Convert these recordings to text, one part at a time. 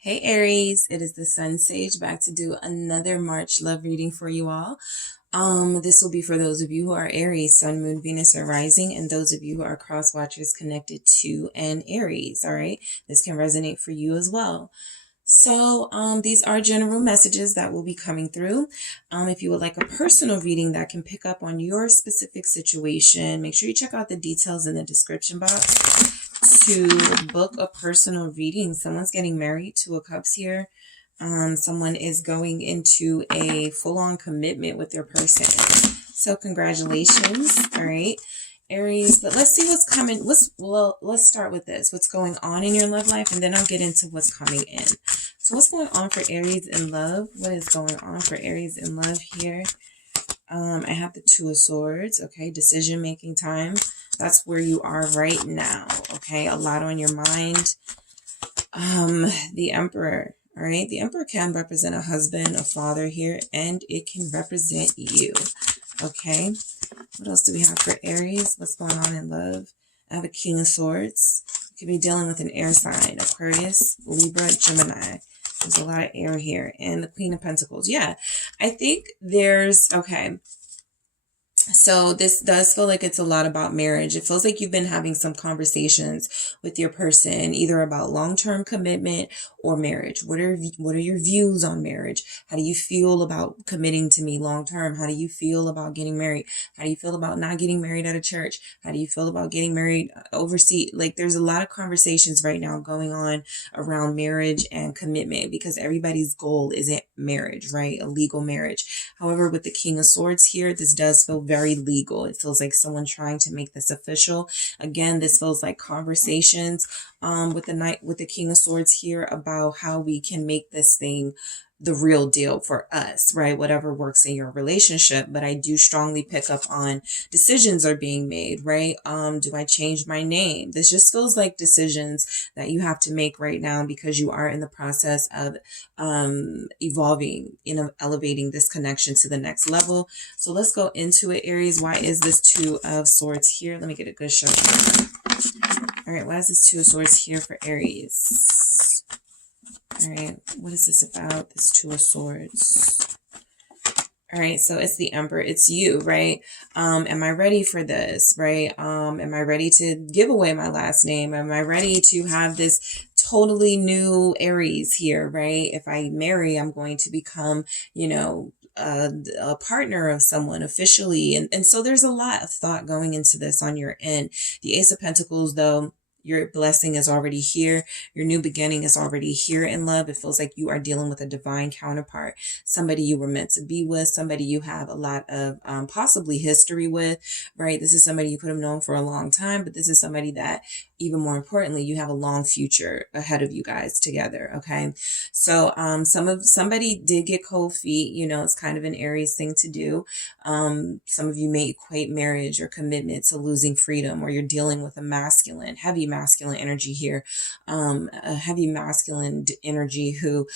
Hey Aries, it is the Sun Sage back to do another March love reading for you all. This will be for those of you who are Aries, Sun, Moon, Venus, or Rising, and those of you who are cross watchers connected to an Aries. All right, this can resonate for you as well. So, these are general messages that will be coming through. If you would like a personal reading that can pick up on your specific situation, make sure you check out the details in the description box to book a personal reading. Someone's getting married, Two of Cups here. Someone is going into a full-on commitment with their person. So congratulations. All right, Aries. But let's see what's coming. Let's start with this. What's going on in your love life, and then I'll get into what's coming in. So what's going on for Aries in love? What is going on for Aries in love here? I have the Two of Swords. Okay, decision-making time. That's where you are right now. Okay, a lot on your mind. The Emperor. All right, the Emperor can represent a husband, a father here, and it can represent you. Okay, what else do we have for Aries? What's going on in love? I have a King of Swords. You could be dealing with an air sign, Aquarius, Libra, Gemini. There's a lot of air here. And the Queen of Pentacles. Yeah, I think okay. So this does feel like it's a lot about marriage. It feels like you've been having some conversations with your person, either about long-term commitment or marriage. What are your views on marriage? How do you feel about committing to me long-term? How do you feel about getting married? How do you feel about not getting married at a church? How do you feel about getting married overseas? Like there's a lot of conversations right now going on around marriage and commitment because everybody's goal isn't marriage, right? A legal marriage. However, with the King of Swords here, this does feel very legal. It feels like someone trying to make this official. Again, this feels like conversations with the King of Swords here about how we can make this thing the real deal for us, right? Whatever works in your relationship. But I do strongly pick up on decisions are being made, right? Do I change my name? This just feels like decisions that you have to make right now because you are in the process of evolving, elevating this connection to the next level. So let's go into it, Aries. Why is this Two of Swords here? Let me get a good shot. All right, why is this Two of Swords here for Aries? All right, what is this about, this Two of Swords? All right, so it's the Emperor. It's you, right? Am I ready for this, right? Am I ready to give away my last name? Am I ready to have this totally new Aries here, right? If I marry, I'm going to become, a partner of someone officially. And so there's a lot of thought going into this on your end. The Ace of Pentacles, though, your blessing is already here. Your new beginning is already here in love. It feels like you are dealing with a divine counterpart, somebody you were meant to be with, somebody you have a lot of possibly history with, right? This is somebody you could have known for a long time, but this is somebody that, even more importantly, you have a long future ahead of you guys together. Okay. So somebody did get cold feet. It's kind of an Aries thing to do. Some of you may equate marriage or commitment to losing freedom, or you're dealing with a heavy masculine energy here, a heavy masculine energy who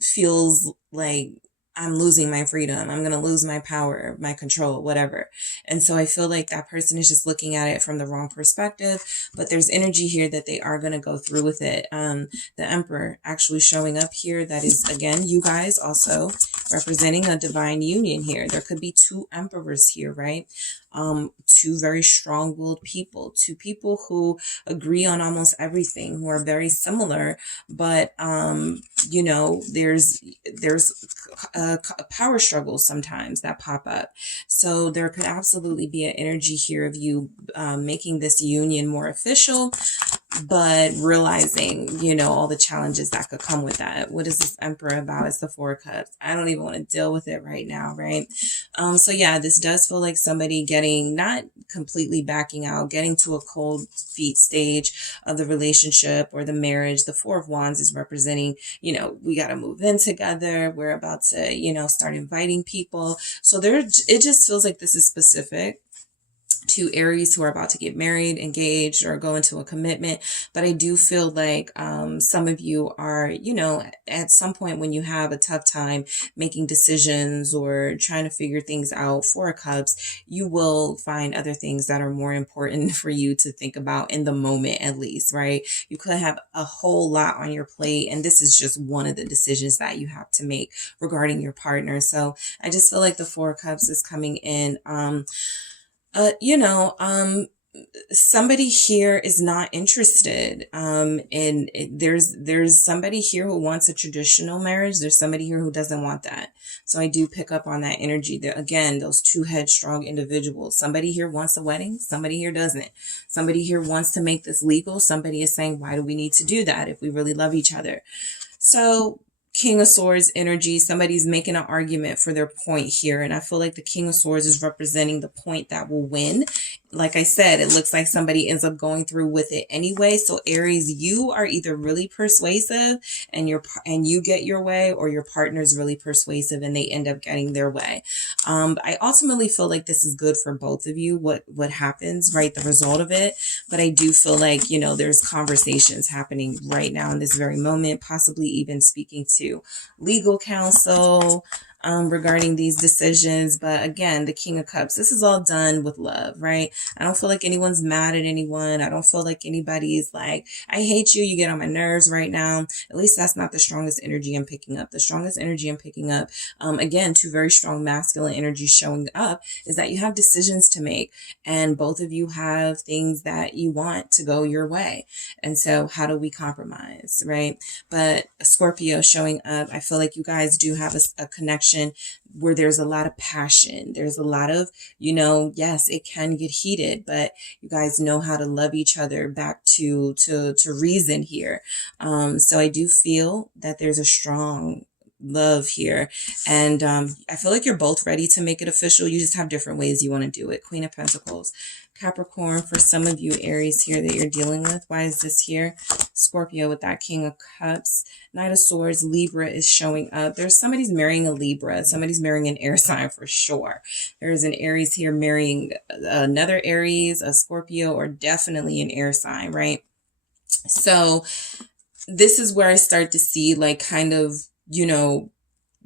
feels like I'm losing my freedom. I'm going to lose my power, my control, whatever. And so I feel like that person is just looking at it from the wrong perspective, but there's energy here that they are going to go through with it. The Emperor actually showing up here. That is, again, you guys also representing a divine union here. There could be two emperors here, right? Two very strong-willed people, two people who agree on almost everything, who are very similar, but there's power struggles sometimes that pop up. So there could absolutely be an energy here of you making this union more official, but realizing, all the challenges that could come with that. What is this Emperor about? It's the Four of Cups. I don't even want to deal with it right now, right? So yeah, this does feel like somebody not completely backing out, getting to a cold feet stage of the relationship or the marriage. The Four of Wands is representing, we got to move in together. We're about to, start inviting people. So it just feels like this is specific. to Aries who are about to get married, engaged, or go into a commitment. But I do feel like some of you are, you know, at some point when you have a tough time making decisions or trying to figure things out, Four of Cups, you will find other things that are more important for you to think about in the moment, at least, right? You could have a whole lot on your plate, and this is just one of the decisions that you have to make regarding your partner. So I just feel like the Four of Cups is coming in. You know, somebody here is not interested. There's somebody here who wants a traditional marriage. There's somebody here who doesn't want that. So I do pick up on that energy there. Again, those two headstrong individuals. Somebody here wants a wedding. Somebody here doesn't. Somebody here wants to make this legal. Somebody is saying, why do we need to do that if we really love each other? So King of Swords energy, somebody's making an argument for their point here. And I feel like the King of Swords is representing the point that will win. Like I said, it looks like somebody ends up going through with it anyway. So Aries, you are either really persuasive and you get your way, or your partner's really persuasive and they end up getting their way. I ultimately feel like this is good for both of you, what happens, right? The result of it. But I do feel like, you know, there's conversations happening right now in this very moment, possibly even speaking to legal counsel, regarding these decisions. But again, the King of Cups, this is all done with love, right? I don't feel like anyone's mad at anyone. I don't feel like anybody's like, I hate you. You get on my nerves right now. At least that's not the strongest energy I'm picking up. The strongest energy I'm picking up, again, two very strong masculine energies showing up, is that you have decisions to make and both of you have things that you want to go your way. And so how do we compromise, right? But Scorpio showing up, I feel like you guys do have a connection where there's a lot of passion. There's a lot of, you know, yes, it can get heated, but you guys know how to love each other back to reason here. So I do feel that there's a strong love here. And I feel like you're both ready to make it official. You just have different ways you want to do it. Queen of Pentacles. Capricorn, for some of you Aries here that you're dealing with. Why is this here? Scorpio with that King of Cups. Knight of Swords, Libra is showing up. There's somebody's marrying a Libra. Somebody's marrying an air sign for sure. There's an Aries here marrying another Aries, a Scorpio, or definitely an air sign, right? So this is where I start to see like kind of, you know,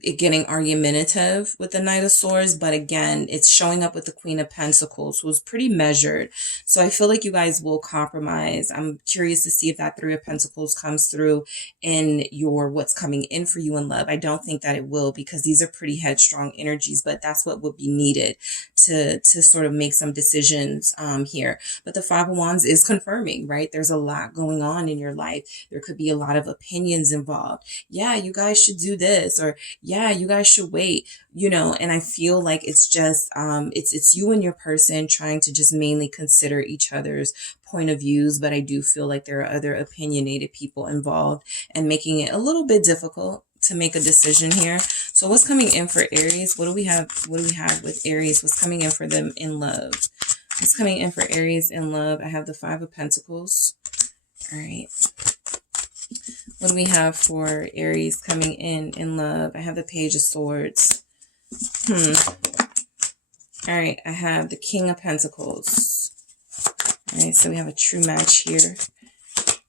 it getting argumentative with the Knight of Swords, but again, it's showing up with the Queen of Pentacles, who's pretty measured. So I feel like you guys will compromise. I'm curious to see if that Three of Pentacles comes through in your what's coming in for you in love. I don't think that it will, because these are pretty headstrong energies, but that's what would be needed to sort of make some decisions here. But the Five of Wands is confirming, right? There's a lot going on in your life. There could be a lot of opinions involved. Yeah, you guys should do this, or yeah, you guys should wait, you know, and I feel like it's just, it's you and your person trying to just mainly consider each other's point of views. But I do feel like there are other opinionated people involved and making it a little bit difficult to make a decision here. So what's coming in for Aries? What do we have? What do we have with Aries? What's coming in for them in love? What's coming in for Aries in love? I have the Five of Pentacles. All right. What do we have for Aries coming in love? I have the Page of Swords. All right. I have the King of Pentacles. All right. So we have a true match here.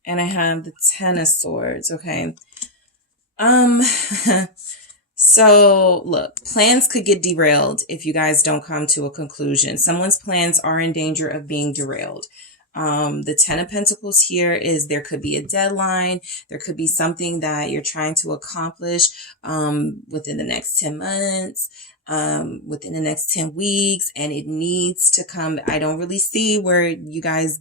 And I have the Ten of Swords. Okay. So look, plans could get derailed if you guys don't come to a conclusion. Someone's plans are in danger of being derailed. The Ten of Pentacles here is there could be a deadline. There could be something that you're trying to accomplish within the next 10 months, within the next 10 weeks, and it needs to come. I don't really see where you guys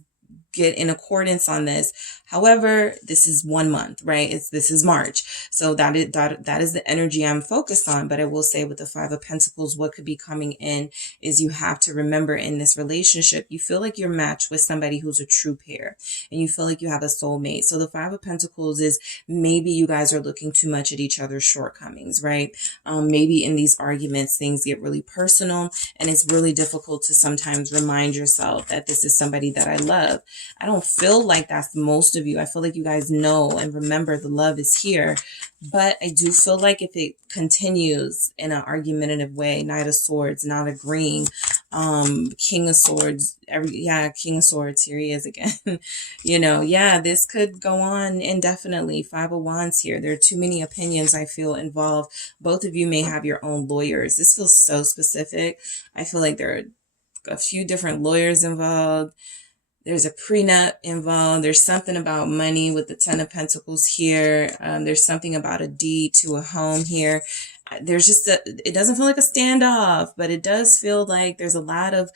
get in accordance on this. However, this is 1 month, right? This is March. So that is the energy I'm focused on. But I will say with the Five of Pentacles, what could be coming in is you have to remember in this relationship, you feel like you're matched with somebody who's a true pair and you feel like you have a soulmate. So the Five of Pentacles is maybe you guys are looking too much at each other's shortcomings, right? Maybe in these arguments, things get really personal and it's really difficult to sometimes remind yourself that this is somebody that I love. I don't feel like that's most of you. I feel like you guys know and remember the love is here, but I do feel like if it continues in an argumentative way, Knight of Swords, not agreeing, King of Swords, King of Swords, here he is again. This could go on indefinitely. Five of Wands here. There are too many opinions, I feel, involved. Both of you may have your own lawyers. This feels so specific. I feel like there are a few different lawyers involved. There's a prenup involved. There's something about money with the Ten of Pentacles here. There's something about a deed to a home here. There's just it doesn't feel like a standoff, but it does feel like there's a lot of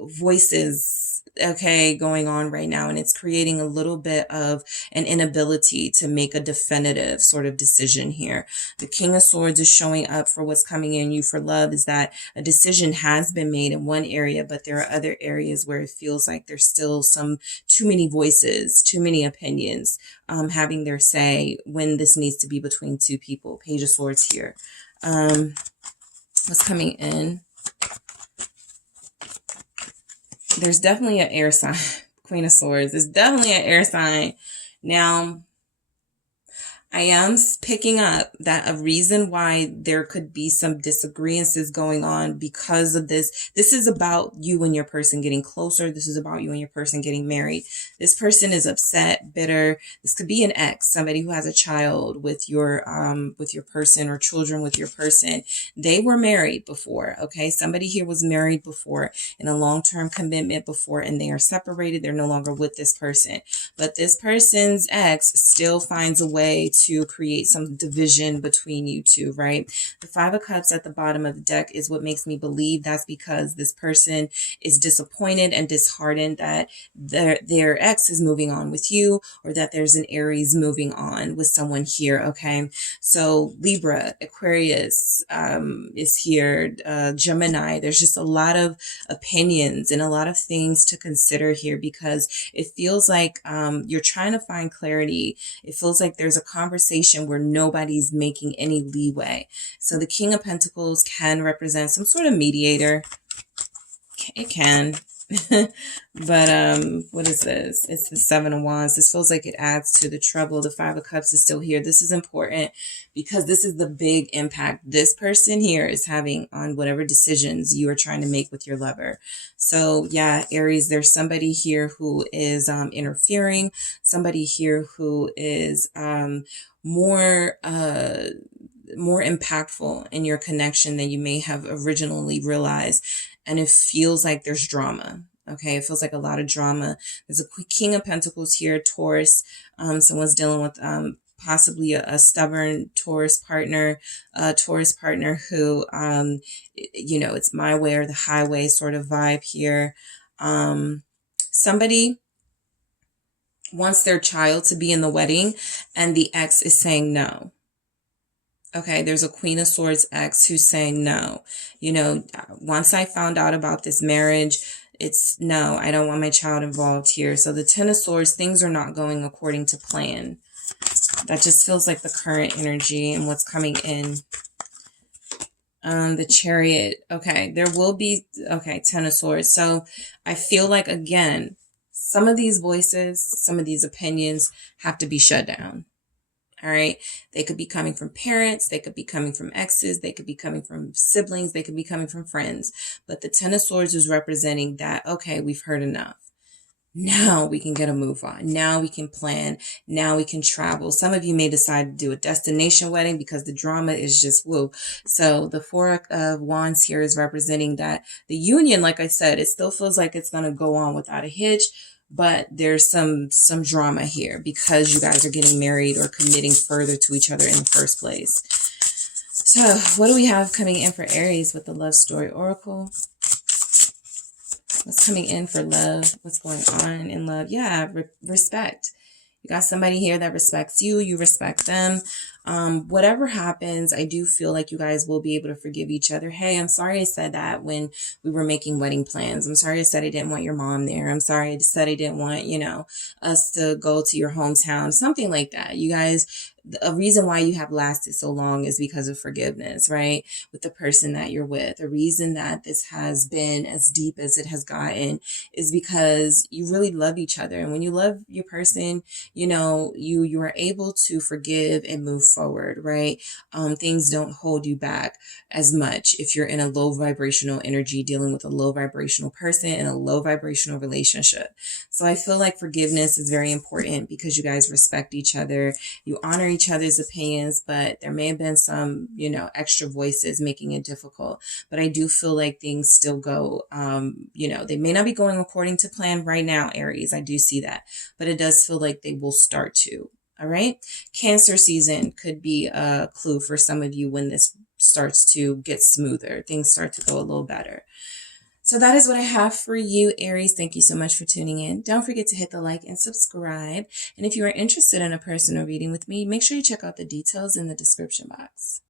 voices, okay, going on right now. And it's creating a little bit of an inability to make a definitive sort of decision here. The King of Swords is showing up for what's coming in you for love, is that a decision has been made in one area, but there are other areas where it feels like there's still too many voices, too many opinions, having their say when this needs to be between two people. Page of Swords here. What's coming in? There's definitely an air sign. Queen of Swords. There's definitely an air sign. Now, I am picking up that a reason why there could be some disagreements going on because of this. This is about you and your person getting closer. This is about you and your person getting married. This person is upset, bitter. This could be an ex, somebody who has a child with your person, or children with your person. They were married before, okay? Somebody here was married before in a long-term commitment before, and they are separated. They're no longer with this person. But this person's ex still finds a way to create some division between you two, right? The Five of Cups at the bottom of the deck is what makes me believe that's because this person is disappointed and disheartened that their ex is moving on with you, or that there's an Aries moving on with someone here, okay? So Libra, Aquarius is here, Gemini. There's just a lot of opinions and a lot of things to consider here, because it feels like you're trying to find clarity. It feels like there's a conversation where nobody's making any leeway. So the King of Pentacles can represent some sort of mediator. It can. But what is this? It's the Seven of Wands. This feels like it adds to the trouble. The Five of Cups is still here. This is important because this is the big impact this person here is having on whatever decisions you are trying to make with your lover. So yeah, Aries, there's somebody here who is interfering, somebody here who is more impactful in your connection than you may have originally realized. And it feels like there's drama. Okay, it feels like a lot of drama. There's a King of Pentacles here, Taurus. Someone's dealing with possibly a stubborn Taurus partner who, it's my way or the highway sort of vibe here. Somebody wants their child to be in the wedding and the ex is saying no. Okay, there's a Queen of Swords ex who's saying no. Once I found out about this marriage, it's no, I don't want my child involved here. So the Ten of Swords, things are not going according to plan. That just feels like the current energy and what's coming in. The Chariot. Okay, there will be, Ten of Swords. So I feel like, again, some of these voices, some of these opinions have to be shut down. All right. They could be coming from parents. They could be coming from exes. They could be coming from siblings. They could be coming from friends. But the Ten of Swords is representing that, okay, we've heard enough. Now we can get a move on. Now we can plan. Now we can travel. Some of you may decide to do a destination wedding because the drama is just woo. So the Four of Wands here is representing that the union, like I said, it still feels like it's going to go on without a hitch. But there's some drama here because you guys are getting married or committing further to each other in the first place. So what do we have coming in for Aries with the Love Story Oracle? What's coming in for love? What's going on in love? Yeah, respect. You got somebody here that respects you. You respect them. Whatever happens, I do feel like you guys will be able to forgive each other. Hey, I'm sorry I said that when we were making wedding plans. I'm sorry I said I didn't want your mom there. I'm sorry I said I didn't want, us to go to your hometown. Something like that. You guys, a reason why you have lasted so long is because of forgiveness, right? With the person that you're with. A reason that this has been as deep as it has gotten is because you really love each other. And when you love your person, you are able to forgive and move forward, right? Things don't hold you back as much if you're in a low vibrational energy, dealing with a low vibrational person in a low vibrational relationship. So I feel like forgiveness is very important because you guys respect each other, you honor each other's opinions, but there may have been some, extra voices making it difficult. But I do feel like things still go, they may not be going according to plan right now, Aries. I do see that, but it does feel like they will start to. All right. Cancer season could be a clue for some of you when this starts to get smoother. Things start to go a little better. So that is what I have for you, Aries. Thank you so much for tuning in. Don't forget to hit the like and subscribe. And if you are interested in a personal reading with me, make sure you check out the details in the description box.